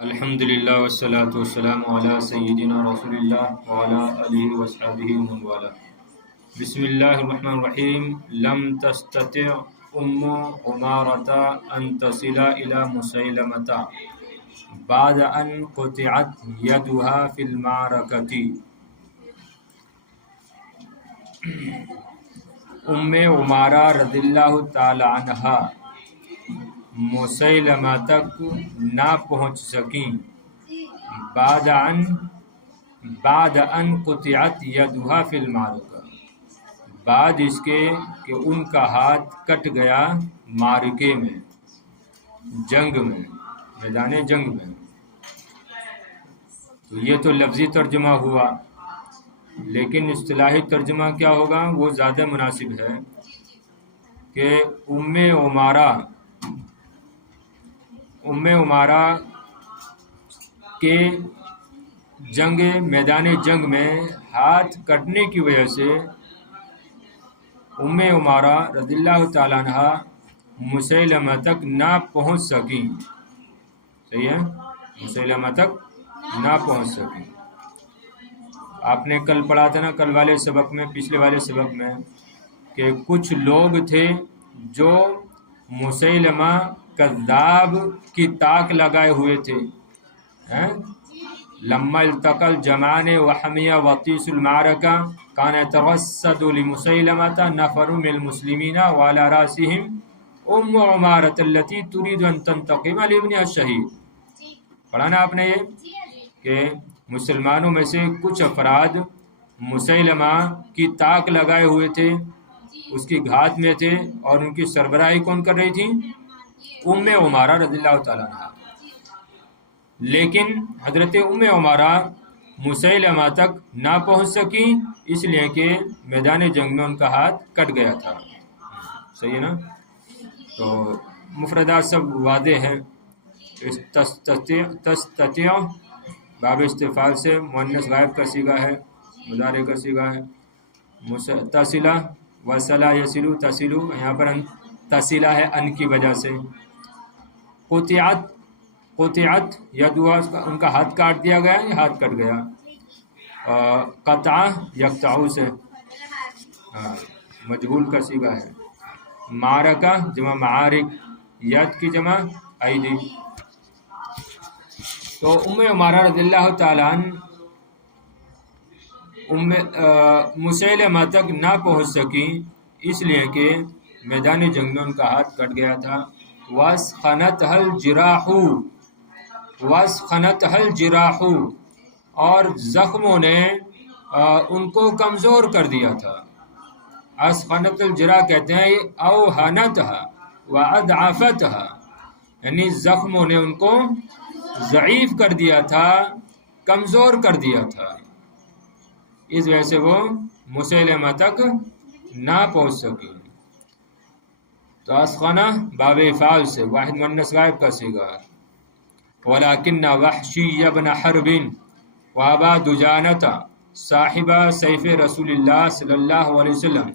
الحمدللہ والصلاة والسلام علی سیدنا رسول اللہ وعلی آلہ وصحبہ ومن والاه. بسم اللہ الرحمن الرحیم. لم تستطع ام عمارة ان تصل الى مسیلمة بعد ان قطعت یدها فی المعرکة. ام عمارہ رضی اللہ تعالی عنہا مسیلمہ تک نہ پہنچ سکیں بعد ان قطعت یدها فی المعرکہ، بعد اس کے کہ ان کا ہاتھ کٹ گیا معرکے میں، جنگ میں، میدان جنگ میں. تو یہ تو لفظی ترجمہ ہوا، لیکن اصطلاحی ترجمہ کیا ہوگا؟ وہ زیادہ مناسب ہے کہ ام عمارہ کے میدان جنگ میں ہاتھ کٹنے کی وجہ سے ام عمارہ رضی اللہ تعالیٰ عنہ مسیلمہ تک نہ پہنچ سکیں. صحیح ہے، مسیلمہ تک نہ پہنچ سکیں. آپ نے کل پڑھا تھا نا، کل والے سبق میں، پچھلے والے سبق میں، کہ کچھ لوگ تھے جو مسیلمہ کذاب کی طاق لگائے ہوئے تھے. لما التقى الجمعان وحمي وطيس المعركة كان يترصد لمسيلمة نفر من المسلمين وعلى رأسهم ام عمارة التي تريد ان تنتقم لابنها الشهيد. پڑھانا آپ نے یہ کہ مسلمانوں میں سے کچھ افراد مسیلمہ کی طاق لگائے ہوئے تھے، اس کی گھات میں تھے، اور ان کی سربراہی کون کر رہی تھی؟ ام عمارہ رضی اللہ تعالیٰ عنہ. لیکن حضرت ام عمارہ مسیلمہ تک نہ پہنچ سکی، اس لیے کہ میدان جنگ میں ان کا ہاتھ کٹ گیا تھا. صحیح ہے نا؟ تو مفردات سب واضح ہیں. تستطيع باب استفعال سے مؤنث غائب کا صیغہ ہے، مضارع کا صیغہ ہے. تصلہ وصلہ یصلو تصلو، یہاں پر تصلہ ہے ان کی وجہ سے. قطعت یدها، ان کا ہاتھ کاٹ دیا گیا، یہ ہاتھ کٹ گیا. قطع یقطع سے مجہول کا صیغہ ہے. معرکہ جمع معارک، ید کی جمع ایدی. تو ام عمارہ رضی اللہ تعالیٰ عنہ مسیلمہ تک نہ پہنچ سکیں، اس لیے کہ میدان جنگ میں ان کا ہاتھ کٹ گیا تھا. وَاسْخَنَتْهَا الْجِرَاحُ، اور زخموں نے ان کو کمزور کر دیا تھا. اسخنت الجراح کہتے ہیں اوہنتها وَأَضْعَفَتْهَا، یعنی زخموں نے ان کو ضعیف کر دیا تھا، کمزور کر دیا تھا. اس وجہ سے وہ مسیلمہ تک نہ پہنچ سکی. تو اسخنہ باب افعال سے واحد مؤنث غائب کا صیغہ. ولكن وحشی بن حرب وابا دجانة صاحب سیف رسول اللہ صلی اللہ علیہ وسلم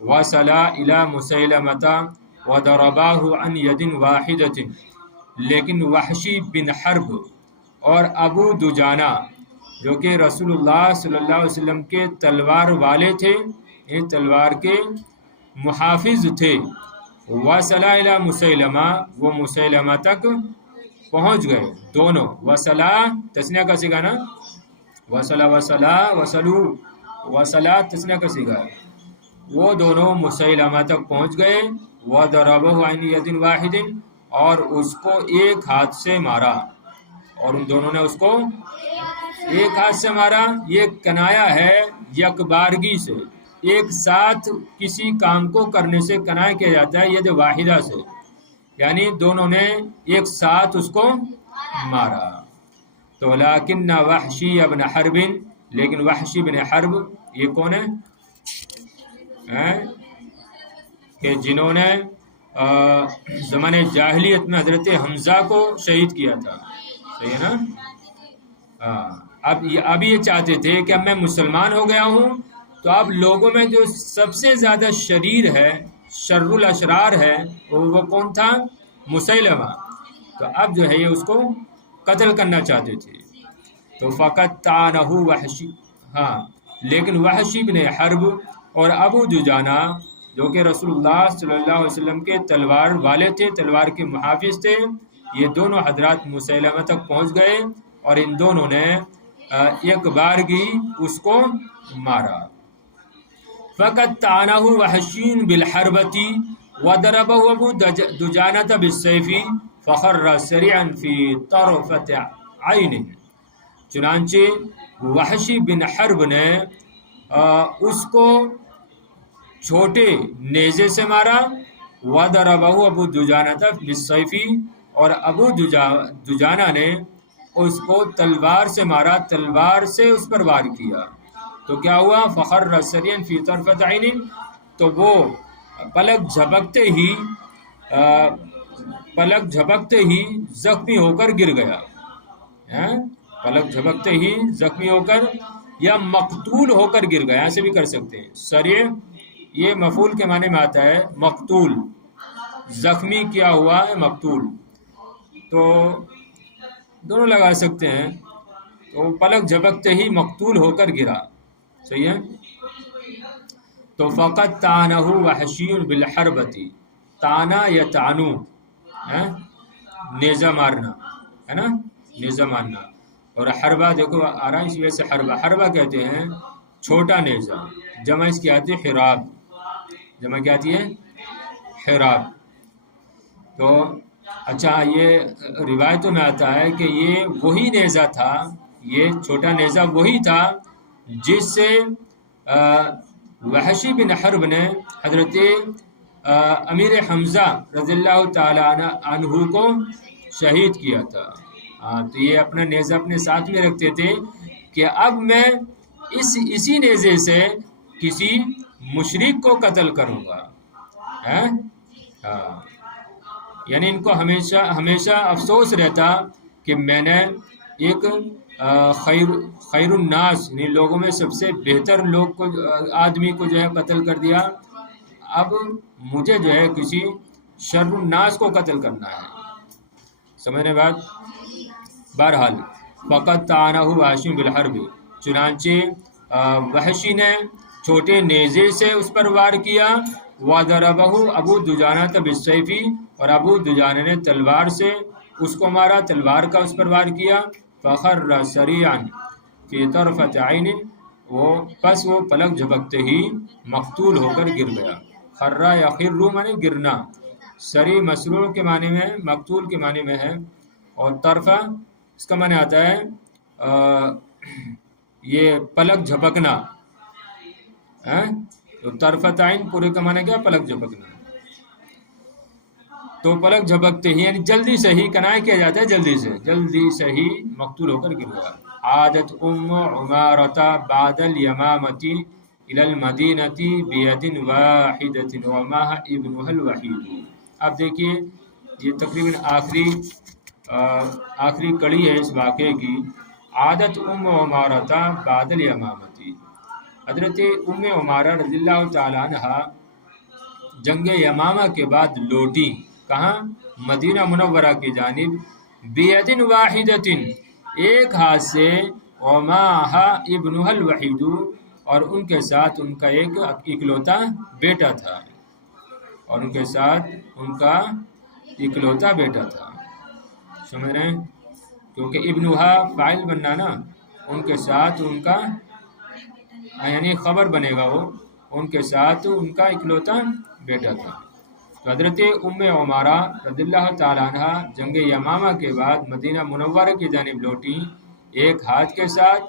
وصلا الى مسیلمة وضرباه عن ید واحدة. لیکن وحشی بن حرب اور ابو دجانہ جو کہ رسول اللہ صلی اللہ علیہ وسلم کے تلوار والے تھے، ان تلوار کے محافظ تھے. وصلا الى مسیلمہ، وہ مسیلمہ تک پہنچ گئے. دونوں وصلا تثنیہ کا صیغہ نا، وصلا وصلو، وصلا تثنیہ کا صیغہ ہے. وہ دونوں مسیلمہ تک پہنچ گئے. وضربہ عن ید واحد، اور اس کو ایک ہاتھ سے مارا، اور ان دونوں نے اس کو ایک ہاتھ سے مارا. یہ کنایا ہے یکبارگی سے، ایک ساتھ کسی کام کو کرنے سے کنایا کیا جاتا ہے ید واحدہ سے، یعنی دونوں نے ایک ساتھ اس کو مارا. تو لیکن وحشی ابن حرب، لیکن وحشی بن حرب یہ کون ہے؟ کہ جنہوں نے زمانے جاہلیت میں حضرت حمزہ کو شہید کیا تھا. صحیح ہے نا؟ اب یہ چاہتے تھے کہ اب میں مسلمان ہو گیا ہوں، تو اب لوگوں میں جو سب سے زیادہ شریر ہے، شر الاشرار ہے، وہ کون تھا؟ مسیلمہ. تو اب جو ہے یہ اس کو قتل کرنا چاہتے تھے. تو فقط تعنہ وحشی، ہاں لیکن وحشی بن حرب اور ابو دجانہ جو کہ رسول اللہ صلی اللہ علیہ وسلم کے تلوار والے تھے، تلوار کے محافظ تھے، یہ دونوں حضرات مسیلمہ تک پہنچ گئے اور ان دونوں نے ایک بارگی اس کو مارا. فقط تعنہ وحشی بالحربتی وضربہ ابو دجانہ بالسیف فخر سریعا فی طرفۃ عین. چنانچہ وحشی بن حرب نے اس کو چھوٹے نیزے سے مارا، وضربہ ابو دجانہ بالسیف، اور ابو دجانہ نے اس کو تلوار سے مارا، تلوار سے اس پر وار کیا. تو کیا ہوا؟ فخر سریعا فی طرفۃ عین، تو وہ پلک جھپکتے ہی زخمی ہو کر گر گیا. پلک جھپکتے ہی زخمی ہو کر یا مقتول ہو کر گر گیا، ایسے بھی کر سکتے ہیں. سریع یہ مفعول کے معنی میں آتا ہے، مقتول، زخمی کیا ہوا ہے مقتول، تو دونوں لگا سکتے ہیں. تو پلک جھپکتے ہی مقتول ہو کر گرا. صحیح ہے. تو فقط تعنہ وحشی بالحربتی، تانا یا تانو نیزہ مارنا ہے نا، نیزہ مارنا. اور حربہ دیکھو آ رہا ہے اس وجہ سے حربہ کہتے ہیں چھوٹا نیزہ، جمع اس کی آتی ہے حراب، جمع کیا آتی ہے؟ حراب. تو اچھا یہ روایتوں میں آتا ہے کہ یہ وہی نیزہ تھا، یہ چھوٹا نیزہ وہی تھا جس سے وحشی بن حرب نے حضرت امیر حمزہ رضی اللہ تعالی عنہ کو شہید کیا تھا. تو یہ اپنا نیزہ اپنے ساتھ میں رکھتے تھے کہ اب میں اسی نیزے سے کسی مشرک کو قتل کروں گا. یعنی ان کو ہمیشہ افسوس رہتا کہ میں نے ایک خیر الناس، یعنی لوگوں میں سب سے بہتر لوگ کو، آدمی کو جو ہے قتل کر دیا، اب مجھے جو ہے کسی شر الناس کو قتل کرنا ہے. سمجھنے بعد بہرحال فقط تعنہ وحشی بالحرب، چنانچہ وحشی نے چھوٹے نیزے سے اس پر وار کیا، وضربہ ابو دجانہ بالسیف، اور ابو دجانہ نے تلوار سے اس کو مارا، تلوار کا اس پر وار کیا. فخر سریعا فی طرفۃ عین، پس وہ پلک جھپکتے ہی مقتول ہو کر گر گیا. خرہ یا خرو معنی گرنا، سری مسرور کے معنی میں، مقتول کے معنی میں ہے، اور طرفہ اس کا معنی آتا ہے یہ پلک جھپکنا. تو طرفۃ عین پورے کا معنی کیا؟ پلک جھپکنا. تو پلک جھپکتے ہی یعنی جلدی سے ہی، کنایا کیا جاتا ہے جلدی سے ہی مقتول ہو کر گر گیا. عادت عمارۃ بعد الیمامۃ الی المدینۃ بید واحدۃ ومعہ ابنہ الوحید. اب دیکھیے یہ تقریباً آخری کڑی ہے اس واقعے کی. عادت عمارۃ بعد الیمامۃ، حضرت عمارہ رضی اللہ تعالی عنہ جنگ یمامہ کے بعد لوٹی، کہاں؟ مدینہ منورہ کی جانب. بیدن واحدۃ، ایک ہاتھ سے، ومعہا ابنہ الوحید، اور ان کے ساتھ ان کا ایک اکلوتا بیٹا تھا، سمجھ رہے ہیں؟ کیونکہ ابنہا فاعل بننا نا، ان کے ساتھ ان کا یعنی خبر بنے گا، وہ ان کے ساتھ ان کا اکلوتا بیٹا تھا. تو حضرت عمارہ رضی اللہ تعالیٰ عنہ جنگ یمامہ کے بعد مدینہ منورہ کی جانب لوٹی، ایک ہاتھ کے ساتھ،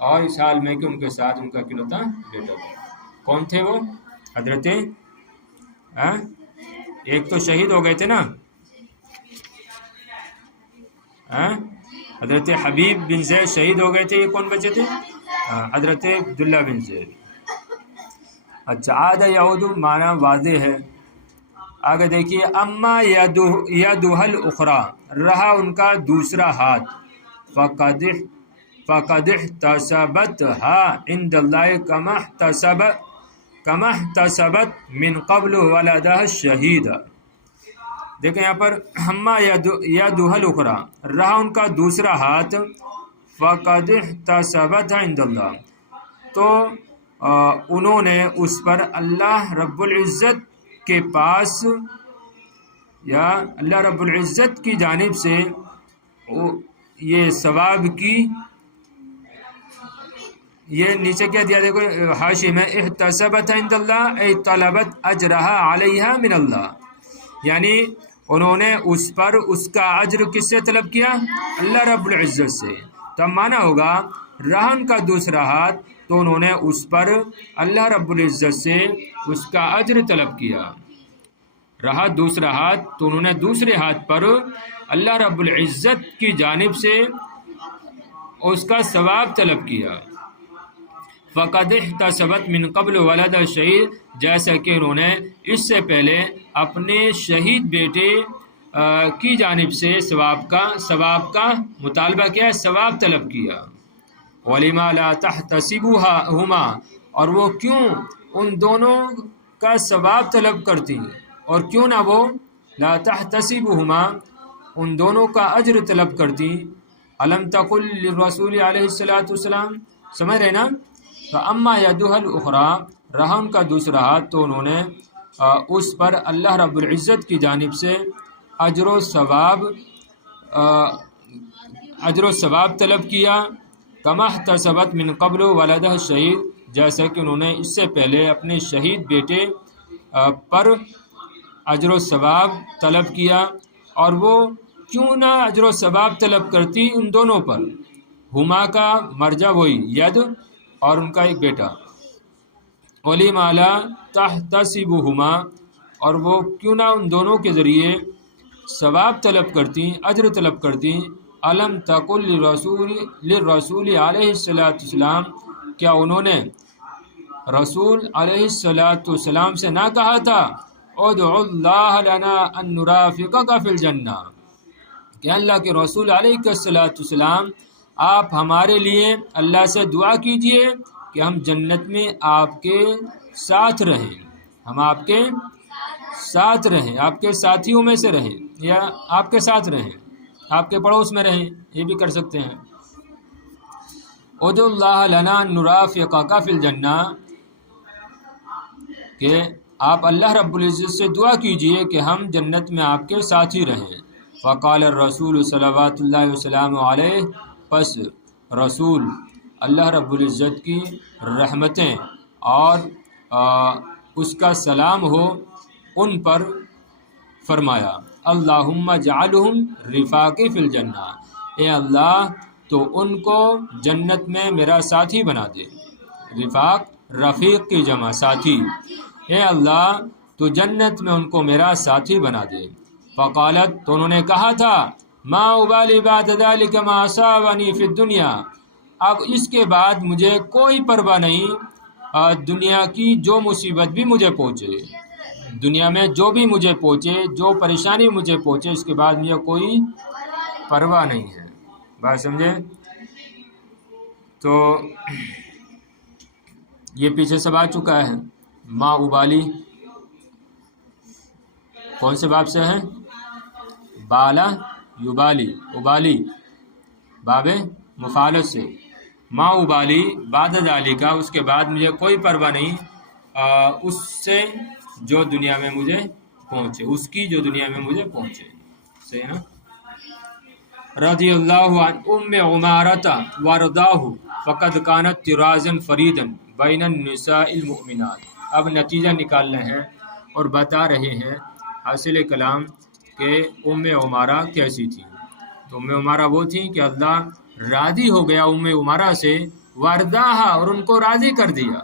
اور اس حال میں کہ ان کے ساتھ ان کا اکلوتا بیٹا تھا. کون تھے وہ؟ حضرت ایک تو شہید ہو گئے تھے نا، حضرت حبیب بن زید شہید ہو گئے تھے. یہ کون بچے تھے؟ حضرت عبداللہ بن زید. اچھا، عاد یعود معنی واضح ہے. آگے دیکھیے، اما یدہ الاخری، رہا ان کا دوسرا ہاتھ، فقد احتسبتها عند اللہ کما احتسبت من قبل ولدها الشہید. دیکھیں یہاں پر ہما یدہل اخری، رہا ان کا دوسرا ہاتھ، فقد احتسبتها عند اللہ، تو انہوں نے اس پر اللہ رب العزت کے پاس یا اللہ رب العزت کی جانب سے یہ ثواب کی، یہ نیچے کیا دیا دیکھو حاشی میں، احتسبت عند اللہ ای طلبت اجرہا علیہا من اللہ، یعنی انہوں نے اس پر اس کا اجر کس سے طلب کیا؟ اللہ رب العزت سے۔ تو معنی ہوگا رہن کا دوسرا ہاتھ، تو انہوں نے اس پر اللہ رب العزت سے اس کا اجر طلب کیا، رہا دوسرا ہاتھ تو انہوں نے دوسرے ہاتھ پر اللہ رب العزت کی جانب سے اس کا ثواب طلب کیا۔ فقد احتسبت من قبل ولد شہید، جیسا کہ انہوں نے اس سے پہلے اپنے شہید بیٹے کی جانب سے ثواب کا مطالبہ کیا، ثواب طلب کیا۔ وَلِمَا لَا تَحْتَسِبُهُمَا، اور وہ کیوں ان دونوں کا ثواب طلب کرتی، اور کیوں نہ وہ لا تحتسبهما ان دونوں کا اجر طلب کرتی۔ الم تقل للرسول علیہ الصلوۃ والسلام، سمجھ رہے نا؟ تو اما یدہ الاخری، رہا ان کا دوسرا ہاتھ، تو انہوں نے اس پر اللہ رب العزت کی جانب سے اجر و ثواب طلب کیا، کما احتسبت من قبل ولدہ شہید، جیسا کہ انہوں نے اس سے پہلے اپنے شہید بیٹے پر اجر و ثواب طلب کیا، اور وہ کیوں نہ اجر و ثواب طلب کرتی ان دونوں پر، ہما کا مرجع وہی ید اور ان کا ایک بیٹا، وَلِمَا لَا تَحْتَسِبُهُمَا، اور وہ کیوں نہ ان دونوں کے ذریعے ثواب طلب کرتی، اجر طلب کرتی۔ الم تقل للرسول علیہ الصلوۃ والسلام، کیا انہوں نے رسول علیہ الصلوۃ والسلام سے نہ کہا تھا ادعو اللہ لنا ان نرافقک فی الجنہ، کہ اللہ کے رسول علیہ الصلوۃ والسلام آپ ہمارے لیے اللہ سے دعا کیجئے کہ ہم جنت میں آپ کے ساتھ رہیں، ہم آپ کے ساتھ رہیں، آپ کے ساتھیوں میں سے رہیں، یا آپ کے ساتھ رہیں، آپ کے پڑوس میں رہیں، یہ بھی کر سکتے ہیں۔ ادعو اللہ لنا ان نرافقک فی الجنہ، کہ آپ اللہ رب العزت سے دعا کیجئے کہ ہم جنت میں آپ کے ساتھ ہی رہیں۔ فقال الرسول صلوات اللہ وسلم علیہ، پس رسول اللہ رب العزت کی رحمتیں اور اس کا سلام ہو ان پر، فرمایا اللہم اجعلہم رفاقی فی الجنہ، اے اللہ تو ان کو جنت میں میرا ساتھی بنا دے، رفاق رفیق کی جمع ساتھی، اے اللہ تو جنت میں ان کو میرا ساتھی بنا دے۔ فقالت، تو انہوں نے کہا تھا ما ابالی بعد ذلك ما اصابنی فی الدنیا، اب اس کے بعد مجھے کوئی پرواہ نہیں دنیا کی جو مصیبت بھی مجھے پہنچے، دنیا میں جو بھی مجھے پہنچے، جو پریشانی مجھے پہنچے، اس کے بعد مجھے کوئی پرواہ نہیں ہے۔ بات سمجھے؟ تو یہ پیچھے سب آ چکا ہے۔ ما ابالی کون سے باب سے ہے؟ بالا یبالی، ابالی باب مفعلت سے، ما ابالی بعد ذالک، اس کے بعد مجھے کوئی پرواہ نہیں اس سے جو دنیا میں مجھے پہنچے، اس کی جو دنیا میں مجھے پہنچے، صحیح نا؟ رضی اللہ عن ام عمارۃ ورداہ فقد کانت طرازا فریدا بین النساء المؤمنات۔ اب نتیجہ نکالنا ہے اور بتا رہے ہیں حاصل کلام کہ ام عمارہ کیسی تھی۔ تو ام عمارہ وہ تھی کہ اللہ راضی ہو گیا ام عمارہ سے، ورداہا، اور ان کو راضی کر دیا،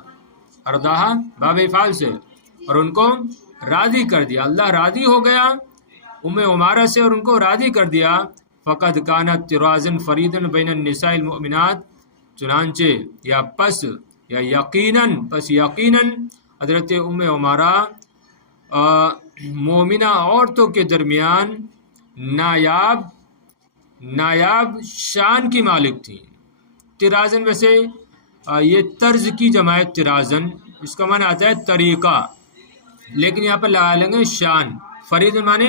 ارداہا باب افعال سے، اور ان کو راضی کر دیا، اللہ راضی ہو گیا ام عمارہ سے اور ان کو راضی کر دیا۔ فقد کانت طرازا فریدا بین النساء المؤمنات، چنانچہ یا پس یا یقیناً، پس یقیناً حضرت ام عمارہ مومنہ عورتوں کے درمیان نایاب شان کی مالک تھی۔ طرازن ویسے یہ طرز کی جمع ہے، طرازن اس کا معنی آتا ہے طریقہ، لیکن یہاں پر لگا لیں گے شان، فرید معنی